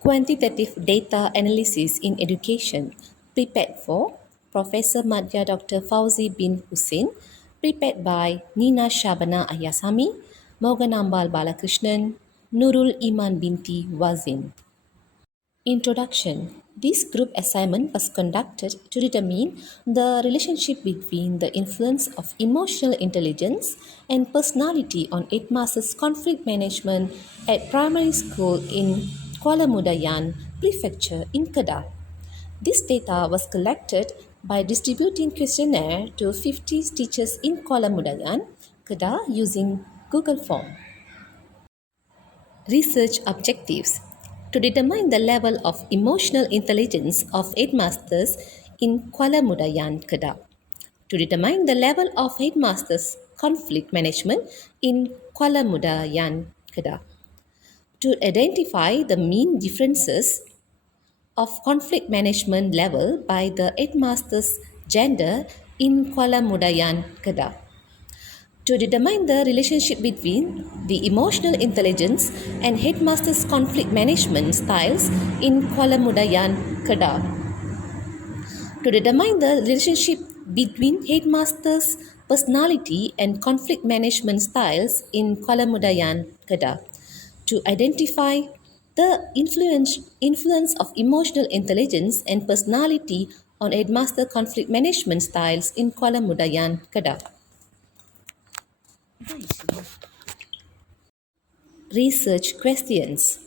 Quantitative Data Analysis in Education, prepared for Professor Madya Dr. Fauzi bin Hussein, prepared by Nina Shabana Ayasami, Moganambal Balakrishnan, Nurul Iman binti Wazin. Introduction. This group assignment was conducted to determine the relationship between the influence of emotional intelligence and personality on headmasters' conflict management at primary school in Kuala Mudayan Prefecture in Kedah. This data was collected by distributing questionnaire to 50 teachers in Kuala Mudayan, Kedah using Google Form. Research objectives to determine the level of emotional intelligence of headmasters in Kuala Mudayan, Kedah. To determine the level of headmasters' conflict management in Kuala Mudayan, Kedah. To identify the mean differences of conflict management level by the headmasters' gender in Kuala Mudayan, Kedah. To determine the relationship between the emotional intelligence and headmasters' conflict management styles in Kuala Mudayan, Kedah. To determine the relationship between headmasters' personality and conflict management styles in Kuala Mudayan, Kedah. To identify the influence of emotional intelligence and personality on headmaster conflict management styles in Kuala Mudayan, Kedah. Research questions.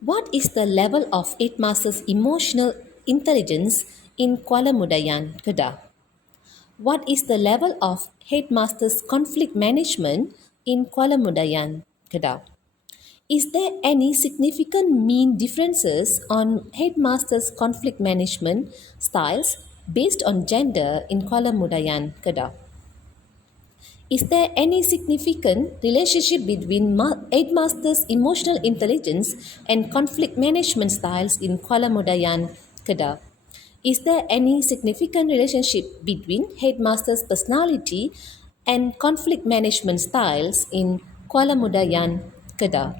What is the level of headmasters' emotional intelligence in Kuala Mudayan, Kedah? What is the level of headmasters' conflict management in Kuala Mudayan, Kedah? Is there any significant mean differences on headmasters' conflict management styles based on gender in Kuala Mudayan, Kedah? Is there any significant relationship between headmasters' emotional intelligence and conflict management styles in Kuala Mudayan, Kedah? Is there any significant relationship between headmasters' personality and conflict management styles in Kuala Mudayan, Kedah?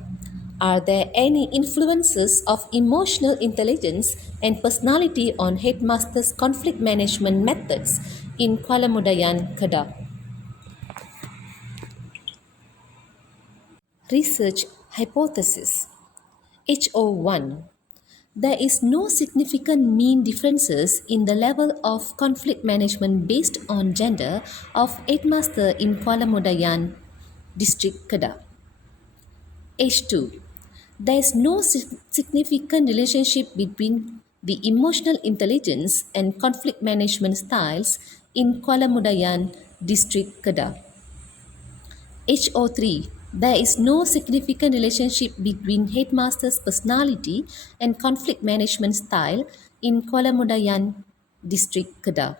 Are there any influences of emotional intelligence and personality on headmasters' conflict management methods in Kuala Mudayan, Kedah? Research hypothesis HO1. There is no significant mean differences in the level of conflict management based on gender of headmaster in Kuala Mudayan District, Kedah. H2. There is no significant relationship between the emotional intelligence and conflict management styles in Kuala Mudayan District, Kedah. HO3. There is no significant relationship between headmaster's personality and conflict management style in Kuala Mudayan District, Kedah.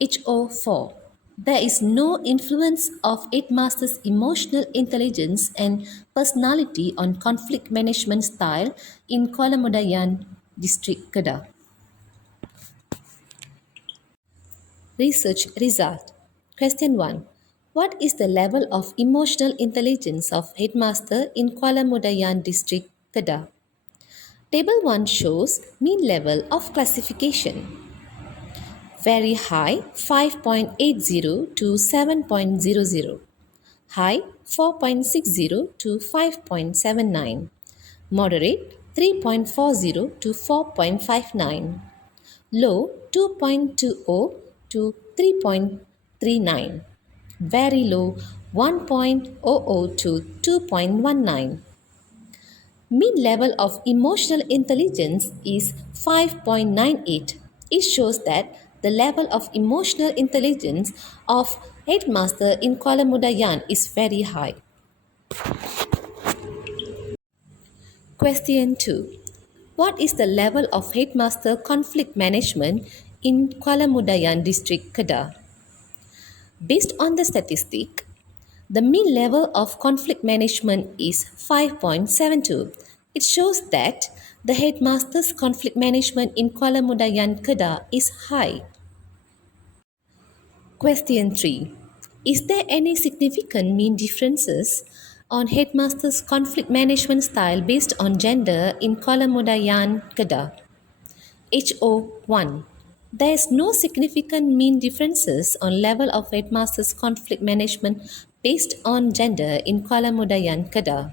HO4. There is no influence of headmaster's emotional intelligence and personality on conflict management style in Kuala Mudayan District, Kedah. Research result. Question 1. What is the level of emotional intelligence of headmaster in Kuala Mudayan District, Kedah? Table 1 shows mean level of classification. Very high 5.80 to 7.00. High 4.60 to 5.79. Moderate 3.40 to 4.59. Low 2.20 to 3.39. Very low 1.00 to 2.19. Mean level of emotional intelligence is 5.98. It shows that the level of emotional intelligence of headmaster in Kuala Mudayan is very high. Question 2. What is the level of headmaster conflict management in Kuala Mudayan District, Kedah? Based on the statistic, the mean level of conflict management is 5.72. It shows that the headmaster's conflict management in Kuala Mudayan, Kedah is high. Question 3. Is there any significant mean differences on headmaster's conflict management style based on gender in Kolamudayan, Kedah. HO1. There is no significant mean differences on level of headmaster's conflict management based on gender in Kuala Mudayan, Kedah.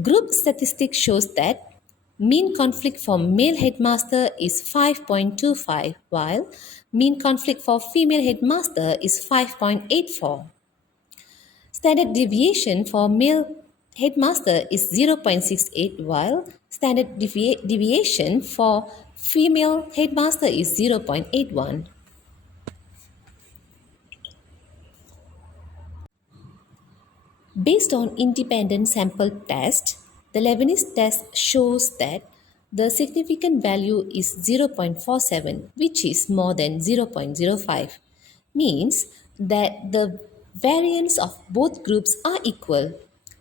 Group statistics shows that mean conflict for male headmaster is 5.25 while mean conflict for female headmaster is 5.84. Standard deviation for male headmaster is 0.68 while standard deviation for female headmaster is 0.81. Based on independent sample test, the Lebanese test shows that the significant value is 0.47, which is more than 0.05, means that the variance of both groups are equal.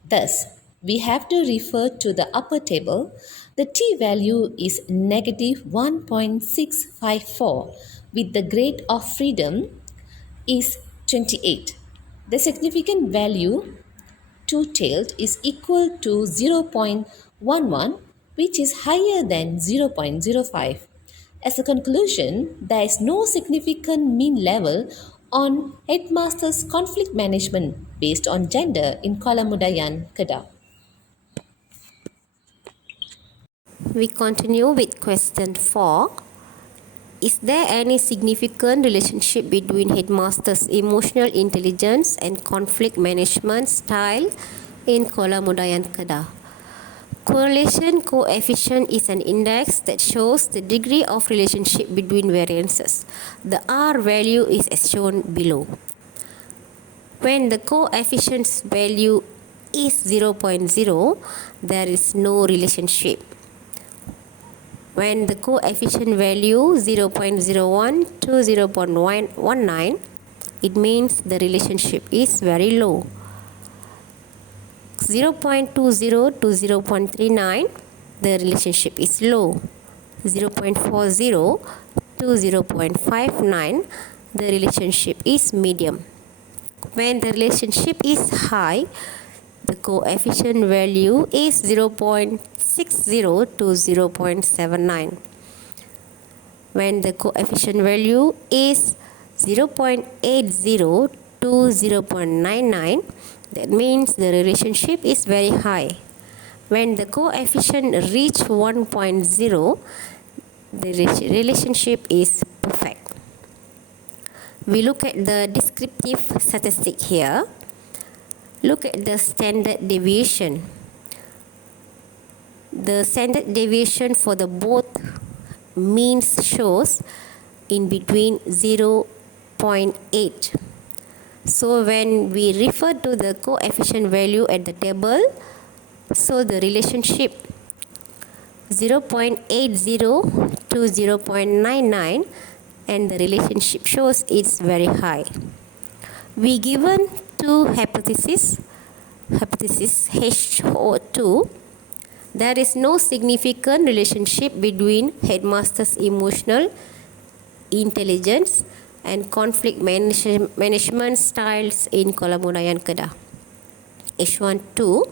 Thus, we have to refer to the upper table. The t-value is negative 1.654 with the grade of freedom is 28. The significant value two-tailed is equal to 0.11, which is higher than 0.05. As a conclusion, there is no significant mean level on headmaster's conflict management based on gender in Kuala Mudayan, Kedah. We continue with question 4. Is there any significant relationship between headmaster's emotional intelligence and conflict management style in Kuala Mudayan, Kedah? Correlation coefficient is an index that shows the degree of relationship between variances. The R value is as shown below. When the coefficient's value is 0.0, there is no relationship. When the coefficient value 0.01 to 0.19, it means the relationship is very low. 0.20 to 0.39, the relationship is low. 0.40 to 0.59, the relationship is medium. When the relationship is high, the coefficient value is 0.60 to 0.79. When the coefficient value is 0.80 to 0.99, that means the relationship is very high. When the coefficient reach 1.0, the relationship is perfect. We look at the descriptive statistic here. Look at the standard deviation. The standard deviation for the both means shows in between 0.8. So when we refer to the coefficient value at the table, so the relationship 0.80 to 0.99 and the relationship shows it's very high. We given two hypotheses HO2. There is no significant relationship between headmaster's emotional intelligence and conflict management styles in Kuala Mudayan, Kedah. H12.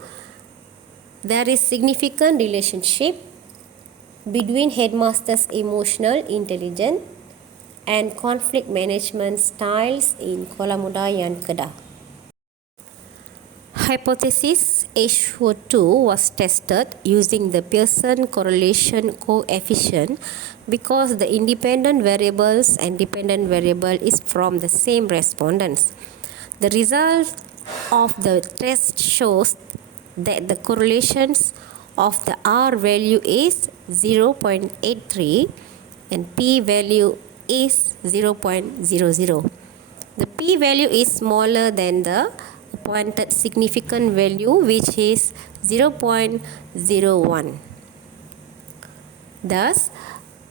There is significant relationship between headmaster's emotional intelligence and conflict management styles in Kuala Mudayan, Kedah. Hypothesis HO2 was tested using the Pearson correlation coefficient because the independent variables and dependent variable is from the same respondents. The result of the test shows that the correlations of the R value is 0.83 and P value is 0.00. The P value is smaller than the appointed significant value, which is 0.01. Thus,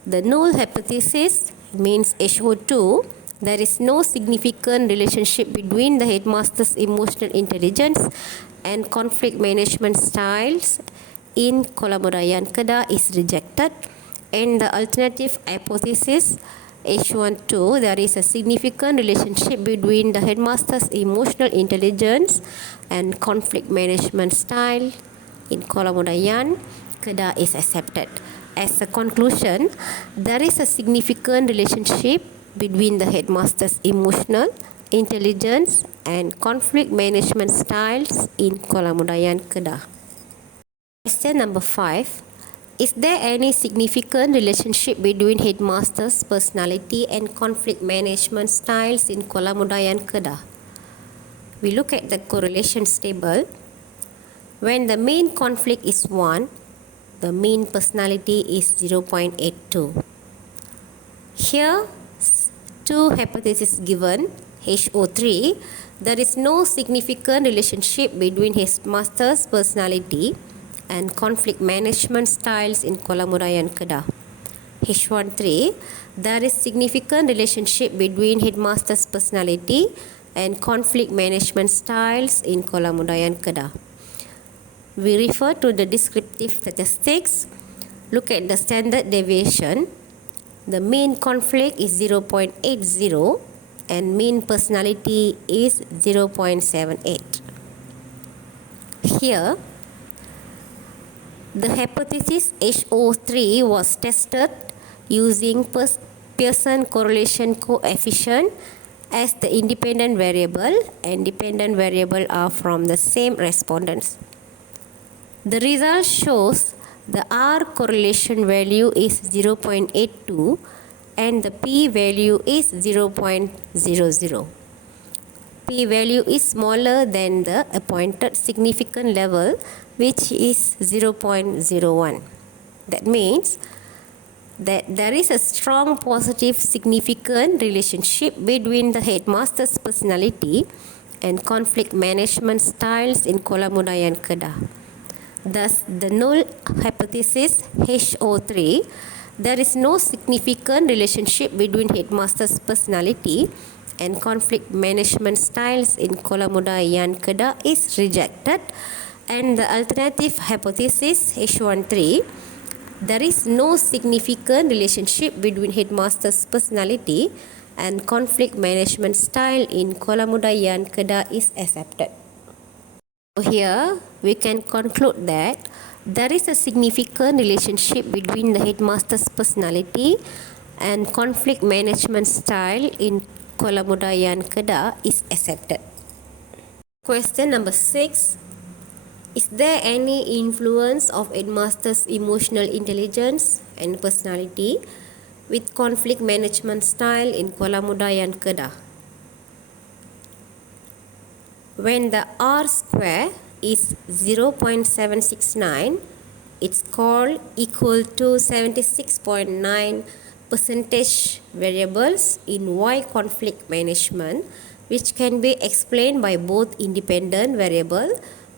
the null hypothesis means HO2. There is no significant relationship between the headmaster's emotional intelligence and conflict management styles in Kuala Mudayan, Kedah is rejected, and the alternative hypothesis H12, there is a significant relationship between the headmaster's emotional intelligence and conflict management style in Kolamudayan, Kedah is accepted. As a conclusion, there is a significant relationship between the headmaster's emotional intelligence and conflict management styles in Kolamudayan, Kedah. Question number 5. Is there any significant relationship between headmaster's personality and conflict management styles in Kolamudayan, Kedah? We look at the correlations table. When the main conflict is 1, the mean personality is 0.82. Here, two hypotheses given, HO3, there is no significant relationship between headmaster's personality and conflict management styles in Kolamudayan, Kedah. H13, there is significant relationship between headmaster's personality and conflict management styles in Kolamudayan, Kedah. We refer to the descriptive statistics. Look at the standard deviation. The mean conflict is 0.80 and mean personality is 0.78. Here, the hypothesis HO3 was tested using Pearson correlation coefficient as the independent variable, and dependent variable are from the same respondents. The result shows the R correlation value is 0.82 and the P value is 0.00. P value is smaller than the appointed significant level, which is 0.01. That means that there is a strong positive significant relationship between the headmaster's personality and conflict management styles in Kolamudayan, Kedah. Thus, the null hypothesis HO3, there is no significant relationship between headmaster's personality and conflict management styles in Kolamudayan, Kedah is rejected, and the alternative hypothesis H13, there is no significant relationship between headmaster's personality and conflict management style in Kolamudayan, Kedah is accepted. Here we can conclude that there is a significant relationship between the headmaster's personality and conflict management style in Kolamudayan, Kedah is accepted. Question number 6. Is there any influence of headmaster's emotional intelligence and personality with conflict management style in Kolamudayan, Kedah? When the R square is 0.769, it's called equal to 76.9 percentage variables in Y conflict management, which can be explained by both independent variable,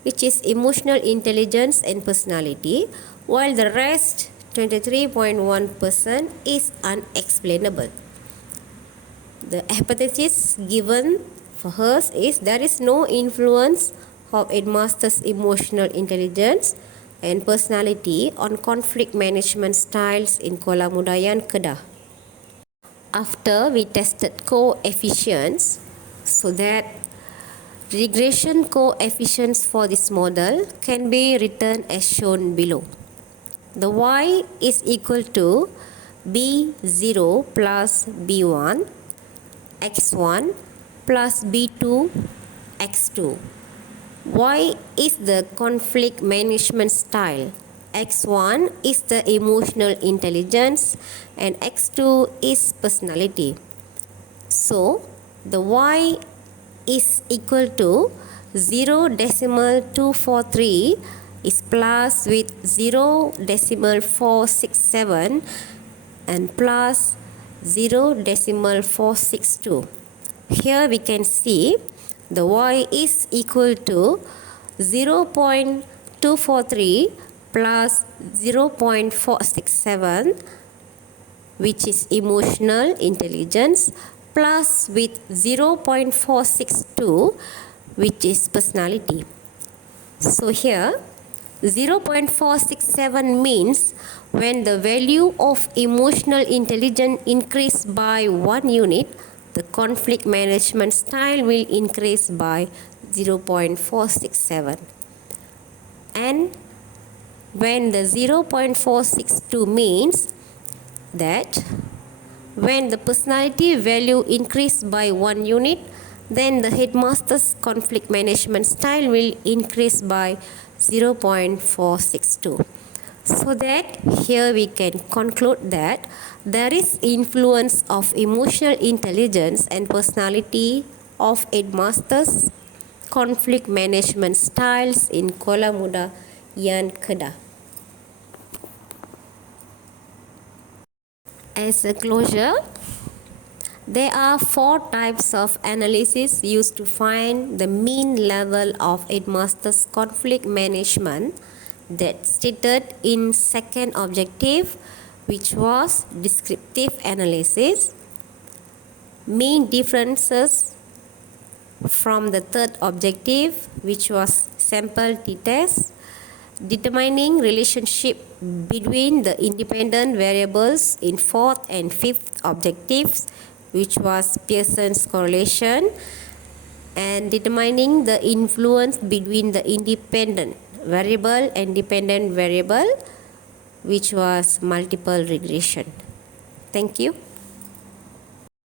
which is emotional intelligence and personality, while the rest 23.1% is unexplainable. The hypothesis given for hers is there is no influence of headmaster's emotional intelligence and personality on conflict management styles in Kolamudayan, Kedah. After we tested coefficients, so that regression coefficients for this model can be written as shown below. The Y is equal to B0 plus B1, X1 plus B2, X2. Y is the conflict management style, X1 is the emotional intelligence, and X2 is personality. So, the Y is equal to 0.243 is plus with 0.467 and plus 0.462. Here we can see the Y is equal to 0.243 plus 0.467, which is emotional intelligence, plus with 0.462, which is personality. So here 0.467 means when the value of emotional intelligence increase by 1 unit, the conflict management style will increase by 0.467. And when the 0.462 means that when the personality value increase by 1 unit, then the headmaster's conflict management style will increase by 0.462. So that here we can conclude that there is influence of emotional intelligence and personality of headmaster's conflict management styles in Sekolah Muda Yan Kedah. As a closure, there are 4 types of analysis used to find the mean level of headmaster's conflict management that stated in second objective, which was descriptive analysis, mean differences from the third objective, which was sample t-test, determining relationship between the independent variables in fourth and fifth objectives, which was Pearson's correlation, and determining the influence between the independent variable and dependent variable, which was multiple regression. Thank you.